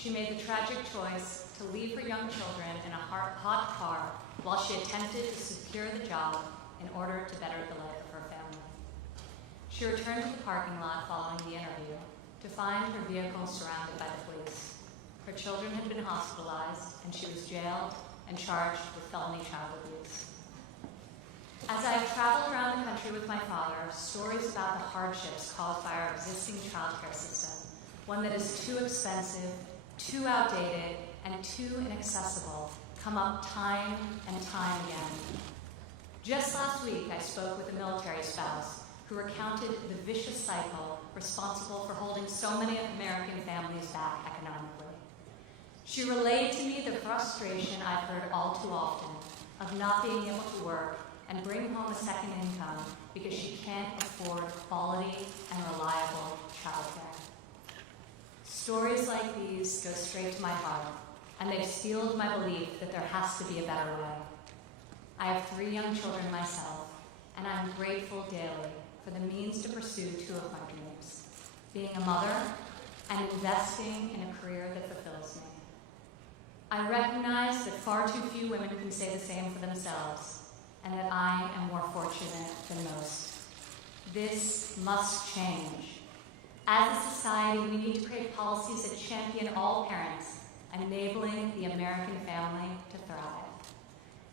she made the tragic choice to leave her young children in a hot car while she attempted to secure the job in order to better the life of her family. She returned to the parking lot following the interview to find her vehicle surrounded by the police. Her children had been hospitalized, and she was jailed and charged with felony child abuse. As I have traveled around the country with my father, stories about the hardships caused by our existing childcare system, one that is too expensive, too outdated, and too inaccessible, come up time and time again. Just last week, I spoke with a military spouse who recounted the vicious cycle responsible for holding so many American families back economically. She relayed to me the frustration I've heard all too often of not being able to work and bring home a second income because she can't afford quality and reliable childcare. Stories like these go straight to my heart, and they've fueled my belief that there has to be a better way. I have 3 young children myself, and I'm grateful daily for the means to pursue 2 of my dreams, being a mother and investing in a career that fulfills me. I recognize that far too few women can say the same for themselves, and that I am more fortunate than most. This must change. As a society, we need to create policies that champion all parents, enabling the American family to thrive.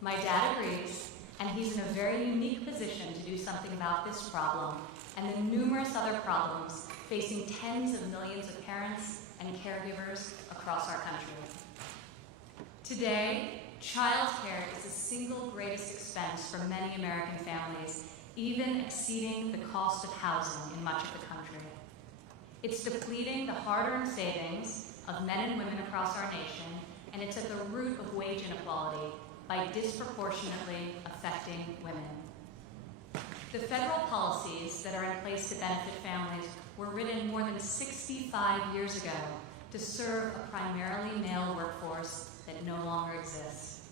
My dad agrees, and he's in a very unique position to do something about this problem and the numerous other problems facing tens of millions of parents and caregivers across our country. Today, childcare is the single greatest expense for many American families, even exceeding the cost of housing in much of the country. It's depleting the hard-earned savings of men and women across our nation, and it's at the root of wage inequality by disproportionately affecting women. The federal policies that are in place to benefit families were written more than 65 years ago to serve a primarily male workforce that no longer exists.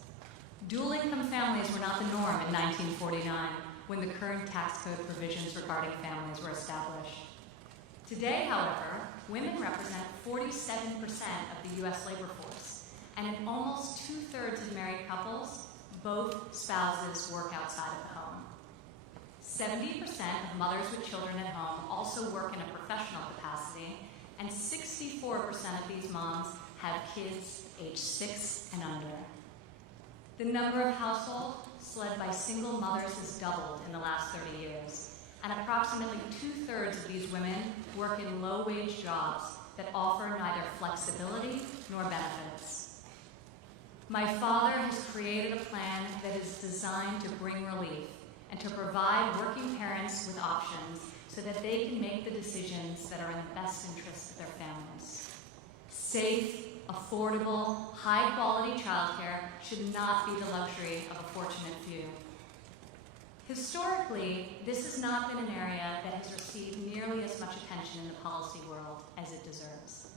Dual-income families were not the norm in 1949, when the current tax code provisions regarding families were established. Today, however, women represent 47% of the U.S. labor force, and in almost 2/3 of married couples, both spouses work outside of the home. 70% of mothers with children at home also work in a professional capacity, and 64% of these moms have kids aged 6 and under. The number of households led by single mothers has doubled in the last 30 years, and approximately 2/3 of these women work in low-wage jobs that offer neither flexibility nor benefits. My father has created a plan that is designed to bring relief and to provide working parents with options so that they can make the decisions that are in the best interest of their families. Safe, affordable, high-quality childcare should not be the luxury of a fortunate few. Historically, this has not been an area that has received nearly as much attention in the policy world as it deserves.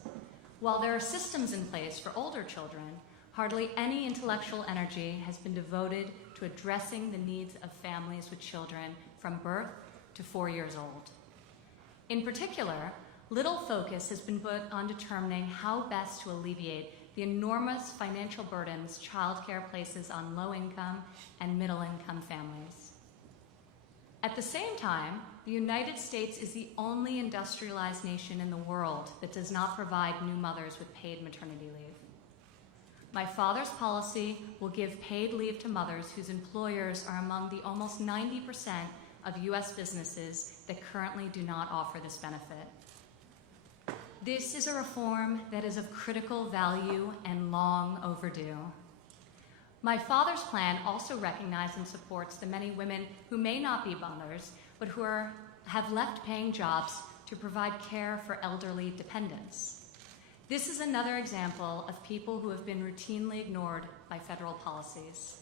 While there are systems in place for older children, hardly any intellectual energy has been devoted to addressing the needs of families with children from birth to 4 years old. In particular, little focus has been put on determining how best to alleviate the enormous financial burdens childcare places on low-income and middle-income families. At the same time, the United States is the only industrialized nation in the world that does not provide new mothers with paid maternity leave. My father's policy will give paid leave to mothers whose employers are among the almost 90% of U.S. businesses that currently do not offer this benefit. This is a reform that is of critical value and long overdue. My father's plan also recognizes and supports the many women who may not be mothers, but who have left paying jobs to provide care for elderly dependents. This is another example of people who have been routinely ignored by federal policies.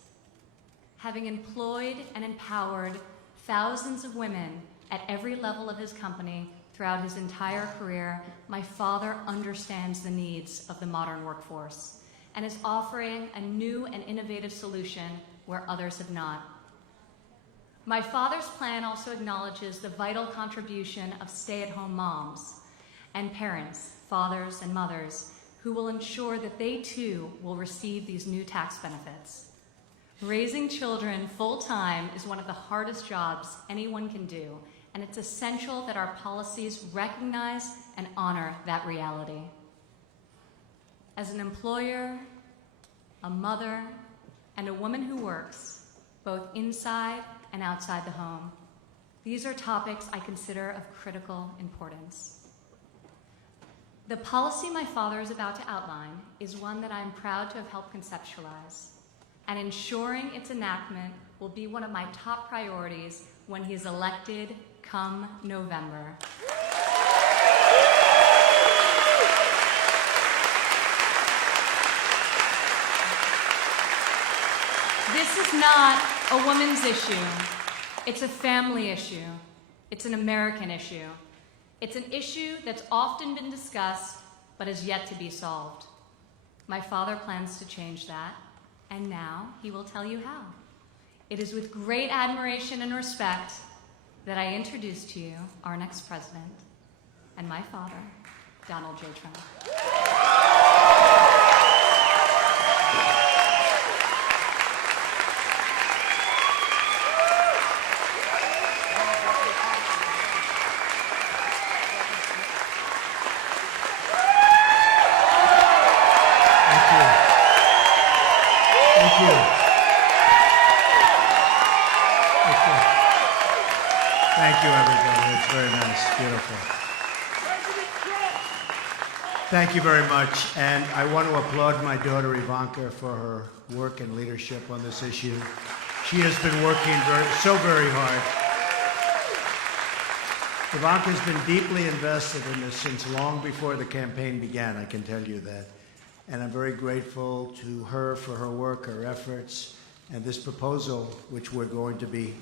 Having employed and empowered thousands of women at every level of his company throughout his entire career, my father understands the needs of the modern workforce and is offering a new and innovative solution where others have not. My father's plan also acknowledges the vital contribution of stay-at-home moms and parents, fathers and mothers, who will ensure that they too will receive these new tax benefits. Raising children full-time is one of the hardest jobs anyone can do, and it's essential that our policies recognize and honor that reality. As an employer, a mother, and a woman who works, both inside and outside the home, these are topics I consider of critical importance. The policy my father is about to outline is one that I'm proud to have helped conceptualize, and ensuring its enactment will be one of my top priorities when he is elected come November. This is not a woman's issue. It's a family issue. It's an American issue. It's an issue that's often been discussed, but has yet to be solved. My father plans to change that, and now he will tell you how. It is with great admiration and respect that I introduce to you our next president and my father, Donald J. Trump. Thank you, everybody. It's very nice. Beautiful. Thank you very much. And I want to applaud my daughter, Ivanka, for her work and leadership on this issue. She has been working very hard. Ivanka's been deeply invested in this since long before the campaign began, I can tell you that. And I'm very grateful to her for her work, her efforts, and this proposal, which we're going to be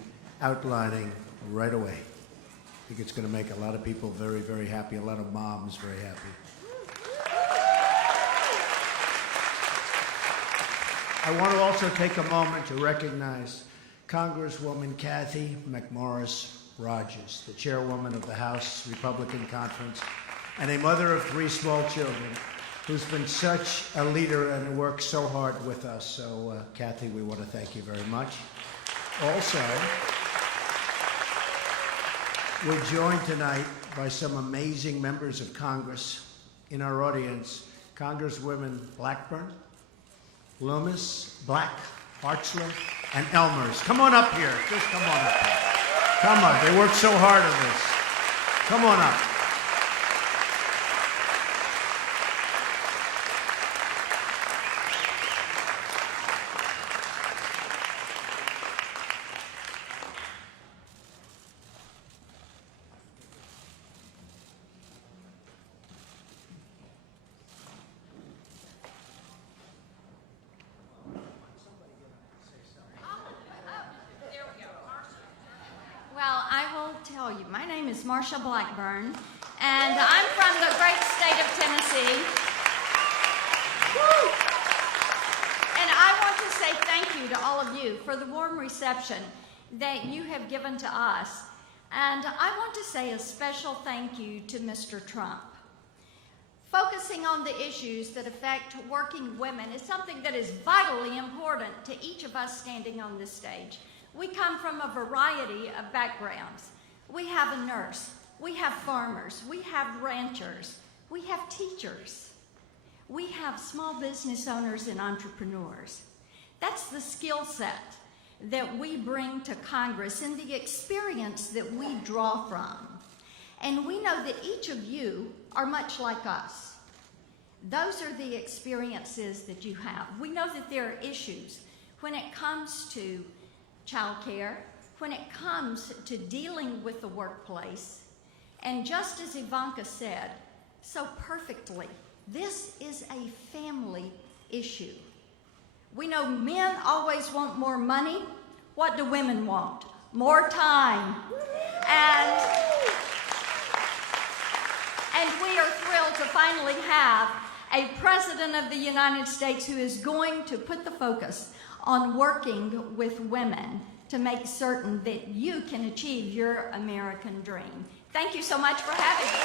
outlining right away. I think it's going to make a lot of people very, very happy, a lot of moms very happy. I want to also take a moment to recognize Congresswoman Kathy McMorris Rogers, the chairwoman of the House Republican Conference, and a mother of 3 small children, who's been such a leader and worked so hard with us. So, Kathy, we want to thank you very much. Also, we're joined tonight by some amazing members of Congress in our audience. Congresswomen Blackburn, Loomis, Black, Hartzler, and Elmers. Come on up here. Just come on up here. Come on. They worked so hard on this. Come on up. My name is Marsha Blackburn, and I'm from the great state of Tennessee. Woo! And I want to say thank you to all of you for the warm reception that you have given to us. And I want to say a special thank you to Mr. Trump. Focusing on the issues that affect working women is something that is vitally important to each of us standing on this stage. We come from a variety of backgrounds. We have a nurse, we have farmers, we have ranchers, we have teachers, we have small business owners and entrepreneurs. That's the skill set that we bring to Congress and the experience that we draw from. And we know that each of you are much like us. Those are the experiences that you have. We know that there are issues when it comes to child care, when it comes to dealing with the workplace. And just as Ivanka said so perfectly, this is a family issue. We know men always want more money. What do women want? More time. And we are thrilled to finally have a president of the United States who is going to put the focus on working with women to make certain that you can achieve your American dream. Thank you so much for having me.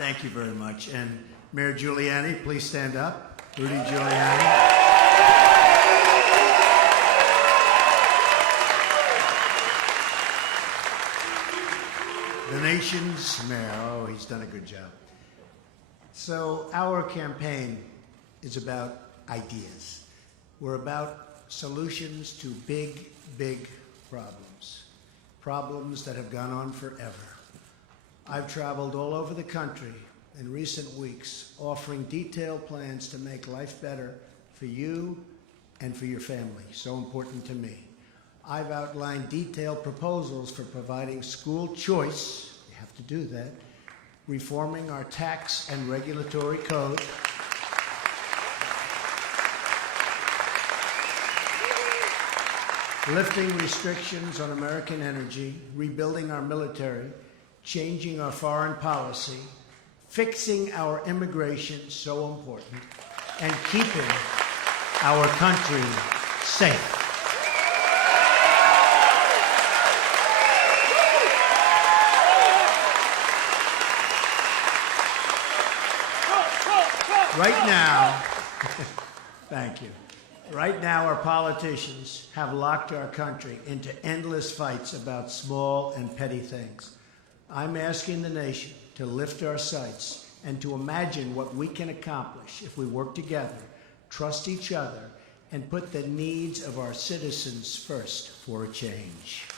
Thank you very much. And Mayor Giuliani, please stand up. Rudy Giuliani. The nation's mayor. Oh, he's done a good job. So our campaign is about ideas. We're about solutions to big, big problems. Problems that have gone on forever. I've traveled all over the country in recent weeks offering detailed plans to make life better for you and for your family, so important to me. I've outlined detailed proposals for providing school choice, you have to do that, reforming our tax and regulatory code, lifting restrictions on American energy, rebuilding our military, changing our foreign policy, fixing our immigration, so important, and keeping our country safe. Right now, thank you. Right now, our politicians have locked our country into endless fights about small and petty things. I'm asking the nation to lift our sights and to imagine what we can accomplish if we work together, trust each other, and put the needs of our citizens first for a change.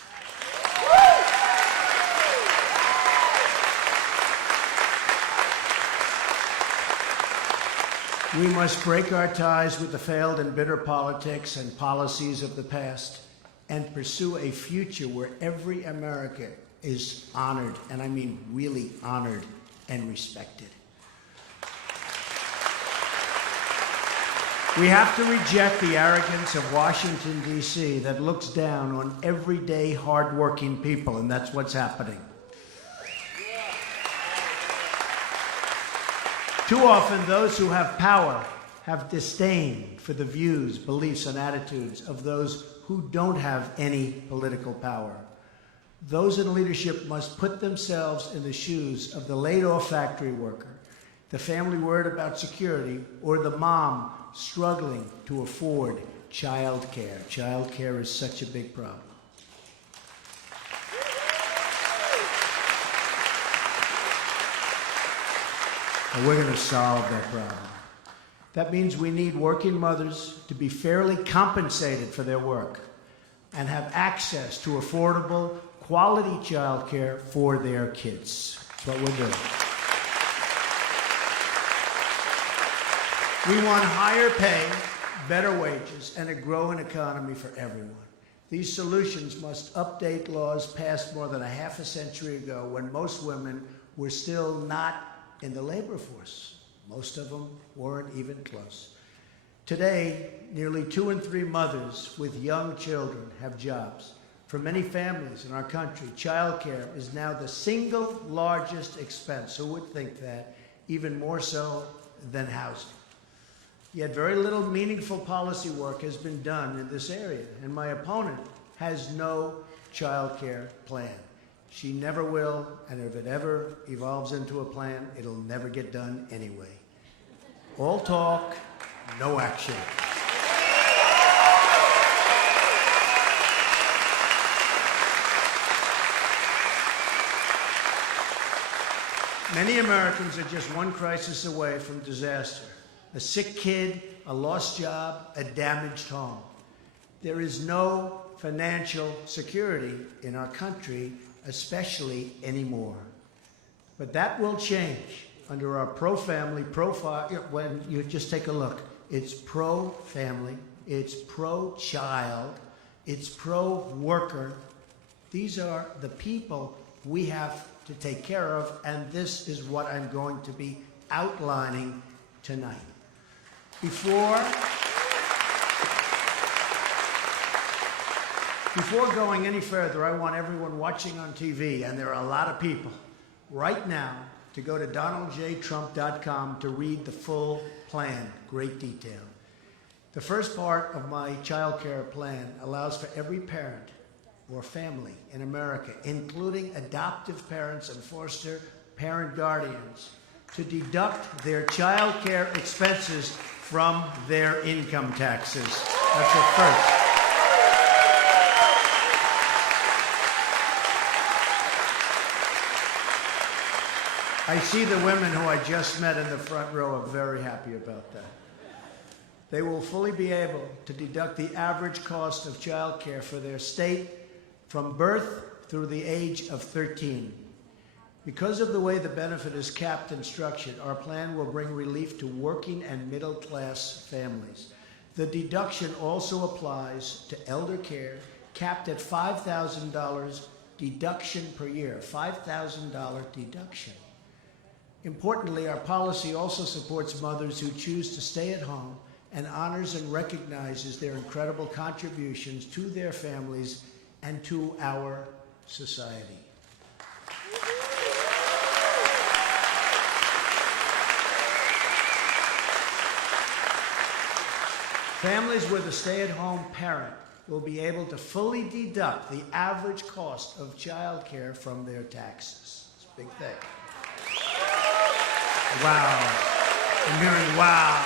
We must break our ties with the failed and bitter politics and policies of the past and pursue a future where every American is honored, and I mean really honored and respected. We have to reject the arrogance of Washington, D.C. that looks down on everyday, hardworking people, and that's what's happening. Too often, those who have power have disdain for the views, beliefs, and attitudes of those who don't have any political power. Those in leadership must put themselves in the shoes of the laid-off factory worker, the family worried about security, or the mom struggling to afford child care. Child care is such a big problem. And we're going to solve that problem. That means we need working mothers to be fairly compensated for their work and have access to affordable, quality child care for their kids. That's what we're doing. We want higher pay, better wages, and a growing economy for everyone. These solutions must update laws passed more than a half a century ago when most women were still not in the labor force. Most of them weren't even close. Today, nearly 2 in 3 mothers with young children have jobs. For many families in our country, child care is now the single largest expense. Who would think that? Even more so than housing. Yet very little meaningful policy work has been done in this area, and my opponent has no child care plan. She never will, and if it ever evolves into a plan, it'll never get done anyway. All talk, no action. Many Americans are just one crisis away from disaster. A sick kid, a lost job, a damaged home. There is no financial security in our country, especially anymore. But that will change under our pro-family, when you just take a look. It's pro-family, it's pro-child, it's pro-worker. These are the people we have to take care of, and this is what I'm going to be outlining tonight. Before going any further, I want everyone watching on TV, and there are a lot of people, right now, to go to donaldjtrump.com to read the full plan, great detail. The first part of my child care plan allows for every parent or family in America, including adoptive parents and foster parent guardians, to deduct their child care expenses from their income taxes. That's a first. I see the women who I just met in the front row are very happy about that. They will fully be able to deduct the average cost of child care for their state from birth through the age of 13. Because of the way the benefit is capped and structured, our plan will bring relief to working and middle-class families. The deduction also applies to elder care, capped at $5,000 deduction per year, $5,000 deduction. Importantly, our policy also supports mothers who choose to stay at home and honors and recognizes their incredible contributions to their families and to our society. Families with a stay-at-home parent will be able to fully deduct the average cost of child care from their taxes. It's a big thing. Wow. I'm hearing wow.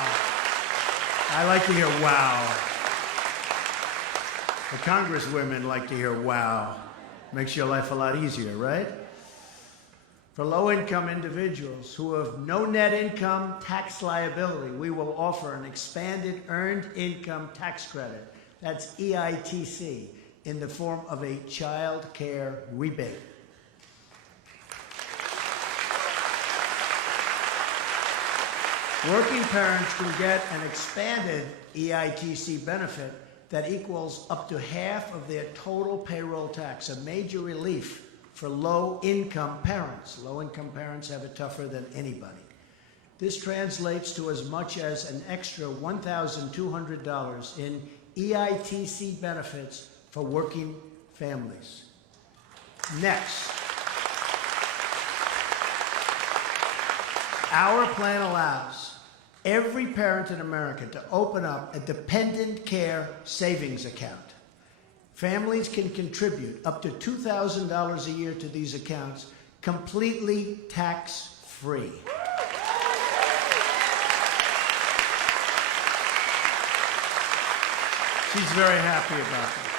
I like to hear wow. The congresswomen like to hear wow. Makes your life a lot easier, right? For low-income individuals who have no net income tax liability, we will offer an expanded Earned Income Tax Credit, that's EITC, in the form of a child care rebate. Working parents can get an expanded EITC benefit that equals up to half of their total payroll tax, a major relief for low-income parents. Low-income parents have it tougher than anybody. This translates to as much as an extra $1,200 in EITC benefits for working families. Next, our plan allows every parent in America to open up a dependent care savings account. Families can contribute up to $2,000 a year to these accounts, completely tax-free. She's very happy about this.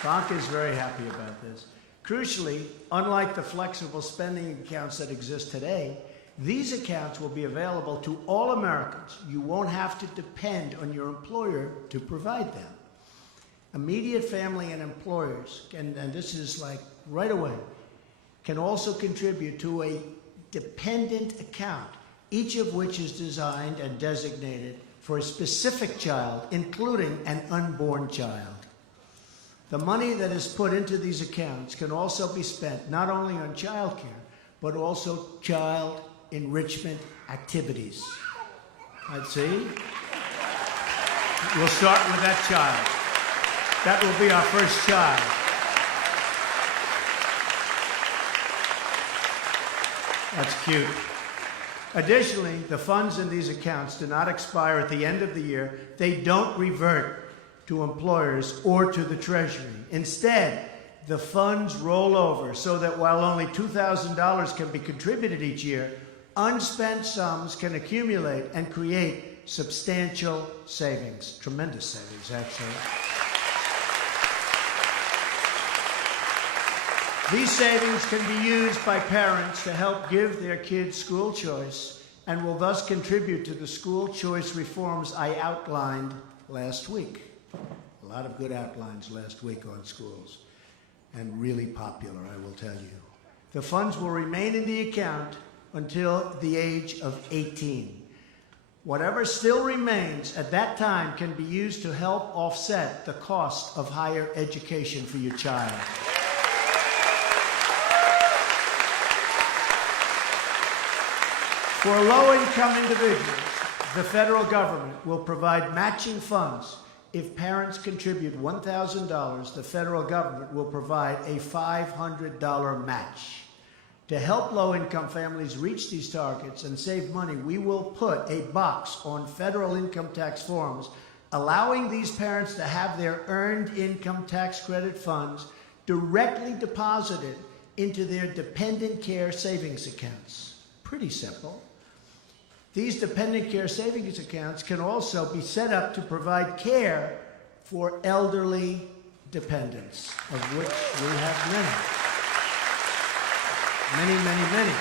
Ivanka is very happy about this. Crucially, unlike the flexible spending accounts that exist today, these accounts will be available to all Americans. You won't have to depend on your employer to provide them. Immediate family and employers, and this is like right away, can also contribute to a dependent account, each of which is designed and designated for a specific child, including an unborn child. The money that is put into these accounts can also be spent not only on child care, but also child enrichment activities. Let's see. We'll start with that child. That will be our first child. That's cute. Additionally, the funds in these accounts do not expire at the end of the year. They don't revert to employers or to the Treasury. Instead, the funds roll over so that while only $2,000 can be contributed each year, unspent sums can accumulate and create substantial savings, tremendous savings, actually. These savings can be used by parents to help give their kids school choice and will thus contribute to the school choice reforms I outlined last week. A lot of good outlines last week on schools, and really popular, I will tell you. The funds will remain in the account until the age of 18. Whatever still remains at that time can be used to help offset the cost of higher education for your child. For low-income individuals, the federal government will provide matching funds. If parents contribute $1,000, the federal government will provide a $500 match. To help low-income families reach these targets and save money, we will put a box on federal income tax forms, allowing these parents to have their earned income tax credit funds directly deposited into their dependent care savings accounts. Pretty simple. These dependent care savings accounts can also be set up to provide care for elderly dependents, of which we have many. Many, many, many.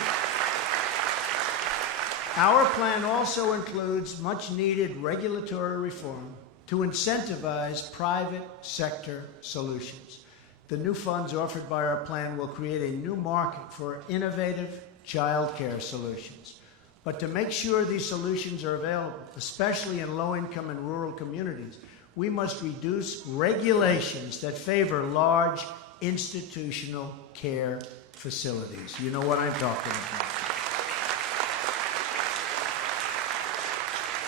Our plan also includes much-needed regulatory reform to incentivize private sector solutions. The new funds offered by our plan will create a new market for innovative child care solutions. But to make sure these solutions are available, especially in low-income and rural communities, we must reduce regulations that favor large institutional care facilities. You know what I'm talking about.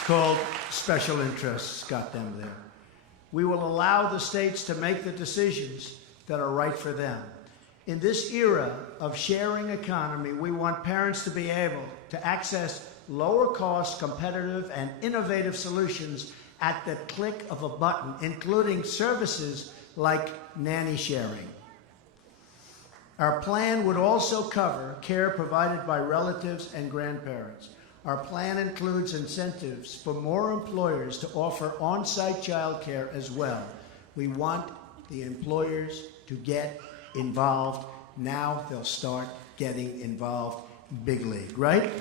Called special interests, got them there. We will allow the states to make the decisions that are right for them. In this era of sharing economy, we want parents to be able to access lower-cost, competitive, and innovative solutions at the click of a button, including services like nanny sharing. Our plan would also cover care provided by relatives and grandparents. Our plan includes incentives for more employers to offer on-site child care as well. We want the employers to get involved. Now they'll start getting involved big league, right?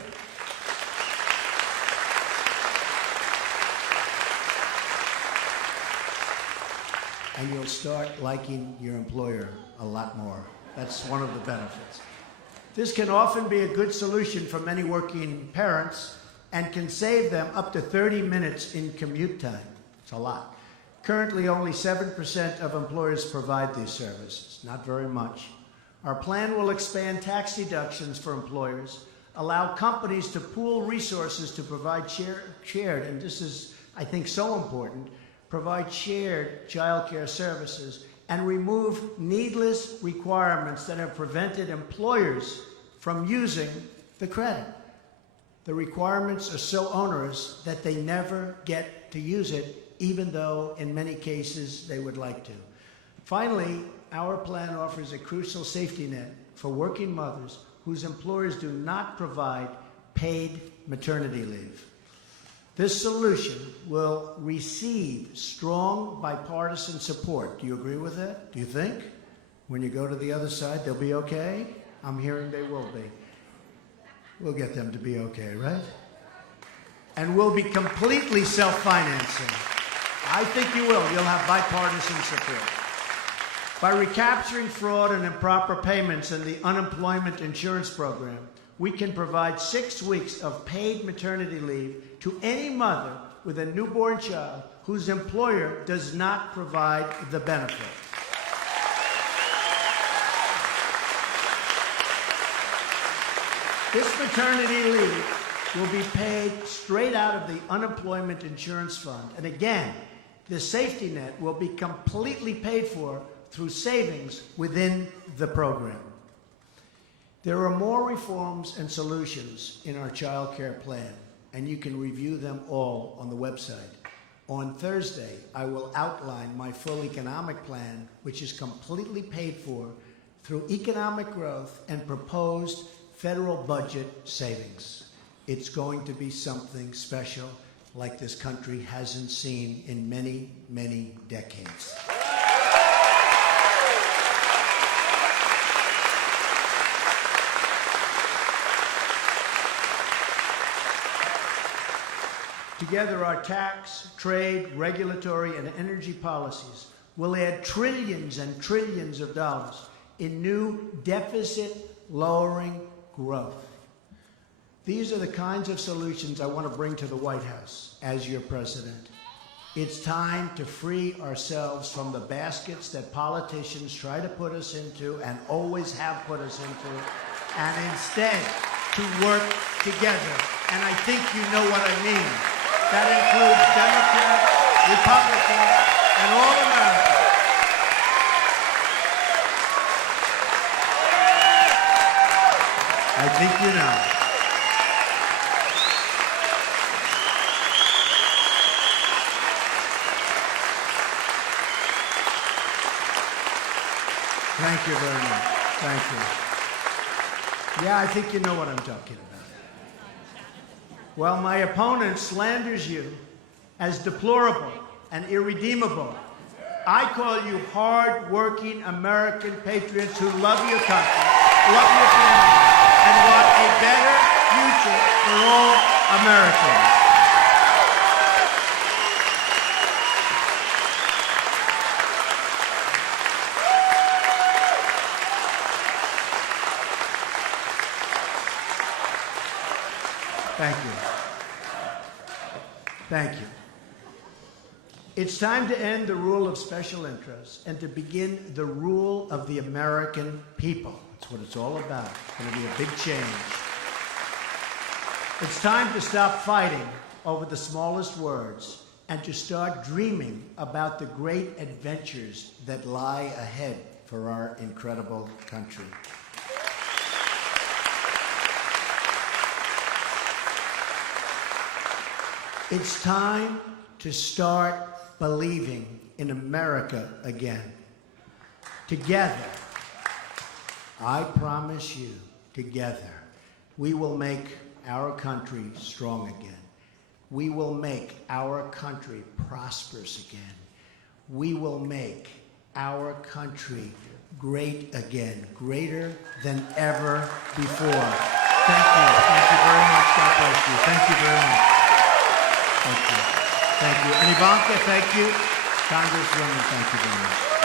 And you'll start liking your employer a lot more. That's one of the benefits. This can often be a good solution for many working parents and can save them up to 30 minutes in commute time. It's a lot. Currently, only 7% of employers provide these services, not very much. Our plan will expand tax deductions for employers, allow companies to pool resources to provide shared, and this is, I think, so important, provide shared child care services, and remove needless requirements that have prevented employers from using the credit. The requirements are so onerous that they never get to use it, even though in many cases they would like to. Finally, our plan offers a crucial safety net for working mothers whose employers do not provide paid maternity leave. This solution will receive strong bipartisan support. Do you agree with that? Do you think? When you go to the other side, they'll be okay? I'm hearing they will be. We'll get them to be okay, right? And we'll be completely self-financing. I think you will. You'll have bipartisan support. By recapturing fraud and improper payments in the unemployment insurance program, we can provide 6 weeks of paid maternity leave to any mother with a newborn child whose employer does not provide the benefit. This maternity leave will be paid straight out of the unemployment insurance fund. And again, the safety net will be completely paid for through savings within the program. There are more reforms and solutions in our child care plan, and you can review them all on the website. On Thursday, I will outline my full economic plan, which is completely paid for through economic growth and proposed federal budget savings. It's going to be something special like this country hasn't seen in many, many decades. Together, our tax, trade, regulatory, and energy policies will add trillions and trillions of dollars in new deficit-lowering growth. These are the kinds of solutions I want to bring to the White House as your president. It's time to free ourselves from the baskets that politicians try to put us into and always have put us into, and instead to work together. And I think you know what I mean. That includes Democrats, Republicans, and all Americans. I think you know. Thank you very much. Thank you. Yeah, I think you know what I'm talking about. while my opponent slanders you as deplorable and irredeemable, I call you hard-working American patriots who love your country, love your family, and want a better future for all Americans. Thank you. Thank you. It's time to end the rule of special interests and to begin the rule of the American people. That's what it's all about. It's going to be a big change. It's time to stop fighting over the smallest words and to start dreaming about the great adventures that lie ahead for our incredible country. It's time to start believing in America again. Together, I promise you, together, we will make our country strong again. We will make our country prosperous again. We will make our country great again, greater than ever before. Thank you. Thank you very much. God bless you. Thank you very much. Thank you. Thank you. And Ivanka, thank you. Congresswoman, thank you very much.